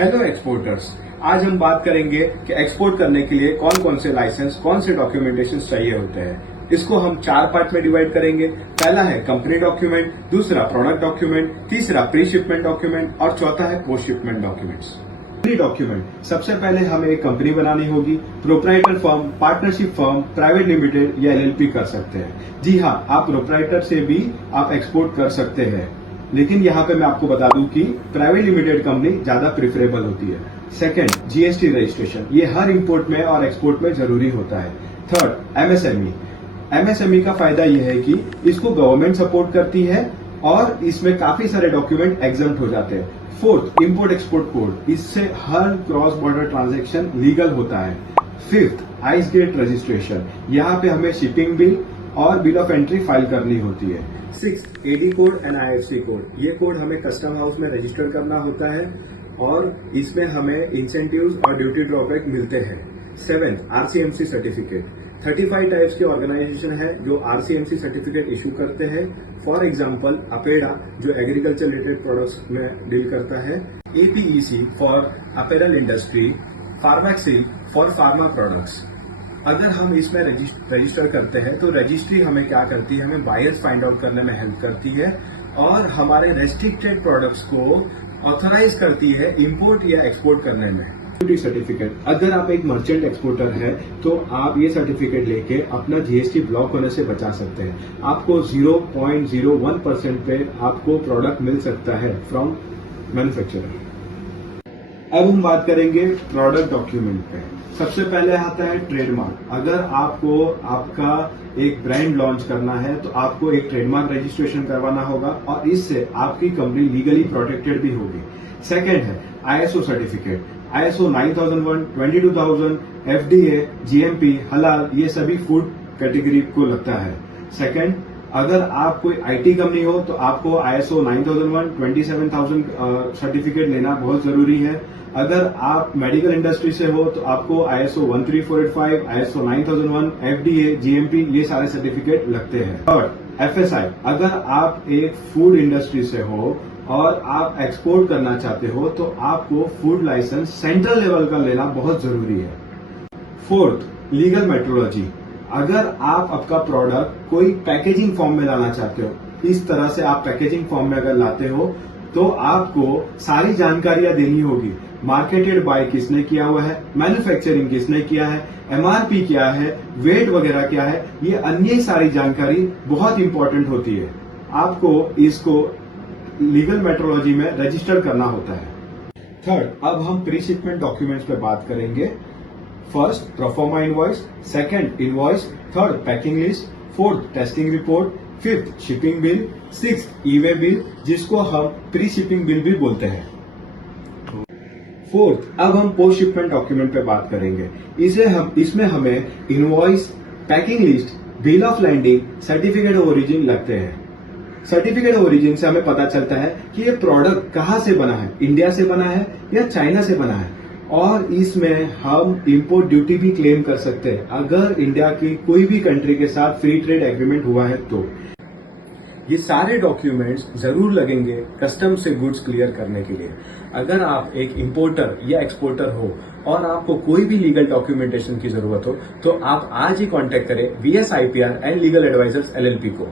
Hello exporters, आज हम बात करेंगे कि एक्सपोर्ट करने के लिए कौन कौन से लाइसेंस, कौन से डॉक्यूमेंटेशन चाहिए होते हैं। इसको हम 4 पार्ट में डिवाइड करेंगे। पहला है कंपनी डॉक्यूमेंट, दूसरा प्रोडक्ट डॉक्यूमेंट, तीसरा प्री शिपमेंट डॉक्यूमेंट और चौथा है post shipment documents. Company document, सबसे पहले हमें एक कंपनी बनानी होगी। Proprietor firm, partnership firm, private limited या एलएलपी कर सकते हैं। जी हाँ, आप प्रोप्राइटर से भी आप एक्सपोर्ट कर सकते हैं, लेकिन यहाँ पे मैं आपको बता दूं कि प्राइवेट लिमिटेड कंपनी ज्यादा प्रिफरेबल होती है। सेकंड, जीएसटी रजिस्ट्रेशन, ये हर इंपोर्ट में और एक्सपोर्ट में जरूरी होता है। Third, MSME. एमएसएमई का फायदा यह है कि इसको गवर्नमेंट सपोर्ट करती है और इसमें काफी सारे डॉक्यूमेंट एग्जम्प्ट हो जाते हैं। फोर्थ, इंपोर्ट एक्सपोर्ट कोड, इससे हर क्रॉस बॉर्डर ट्रांजैक्शन लीगल होता है। फिफ्थ, आइस गेट रजिस्ट्रेशन, यहाँ पे हमें शिपिंग बिल और बिल ऑफ एंट्री फाइल करनी होती है। Six, AD code and IFC code, ये कोड हमें कस्टम हाउस में रजिस्टर करना होता है और इसमें हमें इंसेंटिव्स और ड्यूटी ड्रॉबैक मिलते हैं। सेवेंथ, आरसीएमसी सर्टिफिकेट, 35 टाइप्स के ऑर्गेनाइजेशन है जो आरसीएमसी सर्टिफिकेट इशू करते हैं। फॉर एग्जाम्पल अपेडा, जो एग्रीकल्चर रिलेटेड प्रोडक्ट्स में डील करता है। APEC for apparel industry, Pharmexcil for pharma products. अगर हम इसमें रजिस्टर करते हैं तो रजिस्ट्री हमें क्या करती है, हमें बायर्स फाइंड आउट करने में हेल्प करती है और हमारे रेस्ट्रिक्टेड प्रोडक्ट्स को ऑथराइज करती है इंपोर्ट या एक्सपोर्ट करने में। सर्टिफिकेट, अगर आप एक मर्चेंट एक्सपोर्टर है तो आप ये सर्टिफिकेट लेके अपना जीएसटी ब्लॉक होने से बचा सकते हैं। आपको 0.01% पे आपको प्रोडक्ट मिल सकता है फ्रॉम मैन्युफैक्चरर। अब हम बात करेंगे प्रोडक्ट डॉक्यूमेंट पे। सबसे पहले आता है ट्रेडमार्क। अगर आपको आपका एक ब्रांड लॉन्च करना है तो आपको एक ट्रेडमार्क रजिस्ट्रेशन करवाना होगा और इससे आपकी कंपनी लीगली प्रोटेक्टेड भी होगी। सेकंड है ISO certificate. ISO 9001, 22000, FDA, GMP, हलाल, ये सभी फूड कैटेगरी को लगता है। सेकंड, अगर आप कोई आईटी कंपनी हो तो आपको आईएसओ 9001, 27000 सर्टिफिकेट लेना बहुत जरूरी है। अगर आप मेडिकल इंडस्ट्री से हो तो आपको आईएसओ 13485, आईएसओ 9001, एफडीए, जीएमपी, ये सारे सर्टिफिकेट लगते हैं। थर्ड, एफएसआई, अगर आप एक फूड इंडस्ट्री से हो और आप एक्सपोर्ट करना चाहते हो तो आपको फूड लाइसेंस सेंट्रल लेवल का लेना बहुत जरूरी है। फोर्थ, लीगल मेट्रोलॉजी, अगर आप आपका प्रोडक्ट कोई पैकेजिंग फॉर्म में लाना चाहते हो, इस तरह से आप पैकेजिंग फॉर्म में अगर लाते हो तो आपको सारी जानकारियां देनी होगी। मार्केटेड बाय किसने किया हुआ है, मैन्युफैक्चरिंग किसने किया है, एमआरपी क्या है, वेट वगैरह क्या है, ये अन्य सारी जानकारी बहुत इंपॉर्टेंट होती है। आपको इसको लीगल मेट्रोलॉजी में रजिस्टर करना होता है। थर्ड, अब हम प्री शिपमेंट डॉक्यूमेंट्स पे बात करेंगे। First, proforma invoice, second invoice, third packing list, fourth testing report, fifth shipping bill, sixth e-way bill, जिसको हम प्री शिपिंग बिल भी बोलते हैं। फोर्थ, अब हम पोस्ट शिपमेंट डॉक्यूमेंट पे बात करेंगे। इसमें हमें invoice, packing list, bill of landing, certificate of origin लगते हैं। सर्टिफिकेट ऑफ ओरिजिन से हमें पता चलता है कि ये प्रोडक्ट कहाँ से बना है, इंडिया से बना है या चाइना से बना है, और इसमें हम इंपोर्ट ड्यूटी भी क्लेम कर सकते हैं अगर इंडिया की कोई भी कंट्री के साथ फ्री ट्रेड एग्रीमेंट हुआ है तो। ये सारे डॉक्यूमेंट्स जरूर लगेंगे कस्टम से गुड्स क्लियर करने के लिए। अगर आप एक इंपोर्टर या एक्सपोर्टर हो और आपको कोई भी लीगल डॉक्यूमेंटेशन की जरूरत हो तो आप आज ही कांटेक्ट करें VS IPR and legal advisors LLP को।